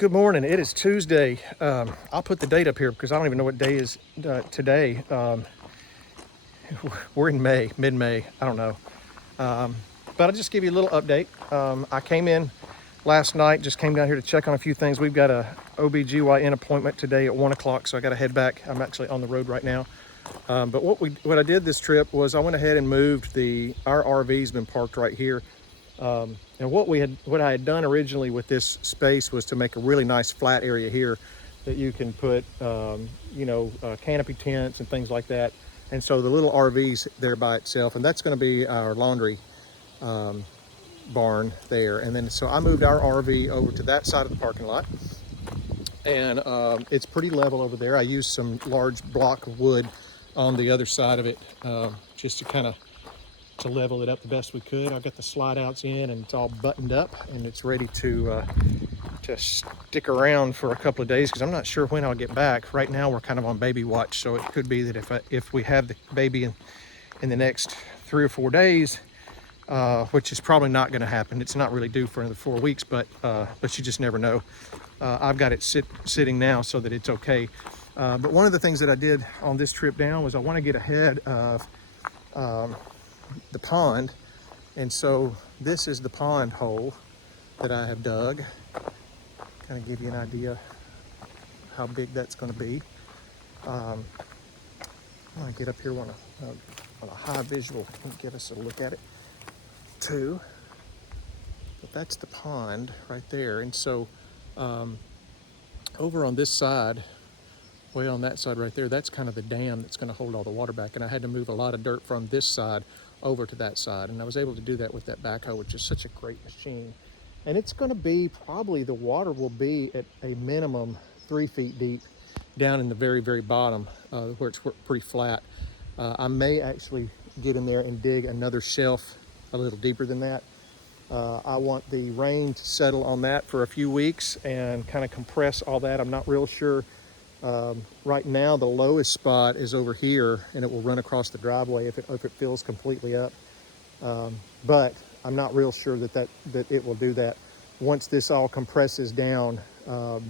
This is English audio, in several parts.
Good morning. It is Tuesday. I'll put the date up here because I don't even know what day is today. We're in May, mid-May. I don't know. But I'll just give you a little update. I came in last night, just came down here to check on a few things. We've got a OBGYN appointment today at 1 o'clock, so I got to head back. I'm actually on the road right now. But what I did this trip was I went ahead and moved our RV's been parked right here. And what I had done originally with this space was to make a really nice flat area here that you can put, canopy tents and things like that. And so the little RV's there by itself, and that's going to be our laundry barn there. And then so I moved our RV over to that side of the parking lot, and it's pretty level over there. I used some large block of wood on the other side of it just to kind of to level it up the best we could. I've got the slide outs in and it's all buttoned up and it's ready to stick around for a couple of days because I'm not sure when I'll get back. Right now we're kind of on baby watch, so it could be that if we have the baby in the next 3 or 4 days, which is probably not going to happen. It's not really due for another 4 weeks, but you just never know. I've got it sitting now so that it's okay. But one of the things that I did on this trip down was I want to get ahead of the pond, and so this is the pond hole that I have dug. Kind of give you an idea how big that's going to be. When I get up here on a high visual, give us a look at it too. But that's the pond right there, and so over on this side, way on that side right there, that's kind of the dam that's going to hold all the water back. And I had to move a lot of dirt from this side over to that side. And I was able to do that with that backhoe, which is such a great machine. And it's going to be probably, the water will be at a minimum 3 feet deep down in the very, very bottom where it's pretty flat. I may actually get in there and dig another shelf a little deeper than that. I want the rain to settle on that for a few weeks and kind of compress all that. I'm not real sure. Right now the lowest spot is over here and it will run across the driveway if it fills completely up, but I'm not real sure that it will do that. Once this all compresses down, I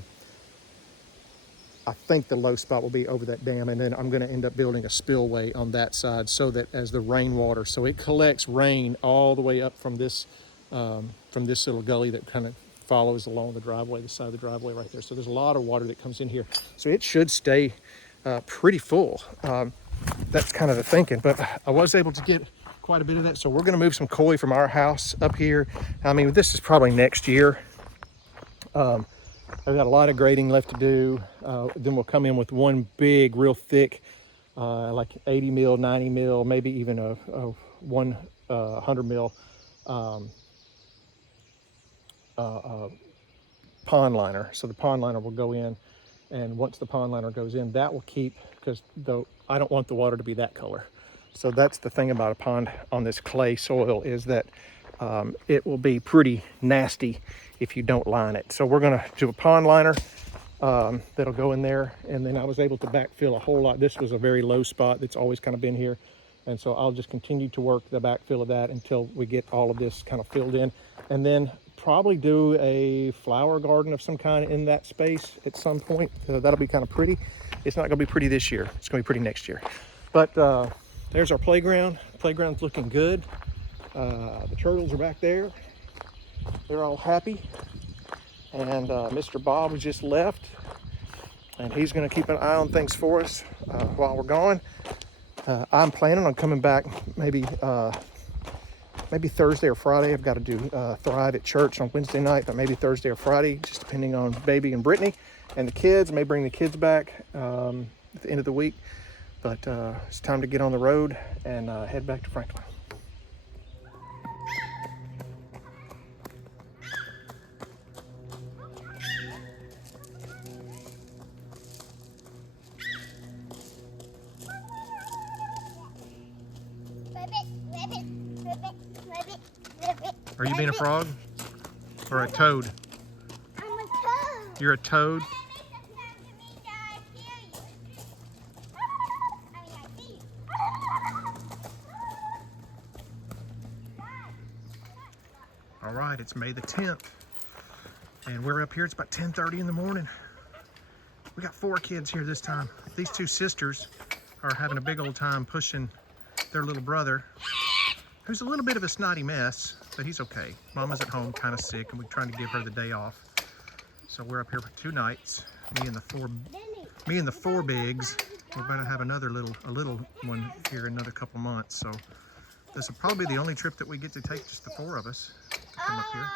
think the low spot will be over that dam, and then I'm going to end up building a spillway on that side so that as the rainwater, so it collects rain all the way up from this little gully that kind of follows along the driveway, the side of the driveway right there. So there's a lot of water that comes in here. So it should stay pretty full. That's kind of the thinking, but I was able to get quite a bit of that. So we're going to move some koi from our house up here. I mean, this is probably next year. I've got a lot of grading left to do. Then we'll come in with one big, real thick, like 80 mil, 90 mil, maybe even a 100 mil pond liner. So the pond liner will go in, and once the pond liner goes in, that will keep, because though I don't want the water to be that color. So that's the thing about a pond on this clay soil, is that it will be pretty nasty if you don't line it. So we're going to do a pond liner that'll go in there, and then I was able to backfill a whole lot. This was a very low spot that's always kind of been here, and so I'll just continue to work the backfill of that until we get all of this kind of filled in, and then probably do a flower garden of some kind in that space at some point. That'll be kind of pretty. It's not going to be pretty this year. It's going to be pretty next year. But there's our playground. Playground's looking good. The turtles are back there. They're all happy. And Mr. Bob just left, and he's going to keep an eye on things for us while we're gone. I'm planning on coming back maybe Thursday or Friday. I've got to do Thrive at church on Wednesday night, but maybe Thursday or Friday, just depending on baby and Brittany and the kids. I may bring the kids back at the end of the week, but it's time to get on the road and head back to Franklin. Are you being a frog or a toad? I'm a toad. You're a toad? All right, it's May the 10th, And we're up here, it's about 10:30 in the morning. We got 4 kids here this time. These 2 sisters are having a big old time pushing their little brother, who's a little bit of a snotty mess, but he's okay. Mama's at home kind of sick, and we're trying to give her the day off. So we're up here for 2 nights. Me and the four bigs. We're going to have a little one here in another couple months. So this will probably be the only trip that we get to take, just the 4 of us, to come up here.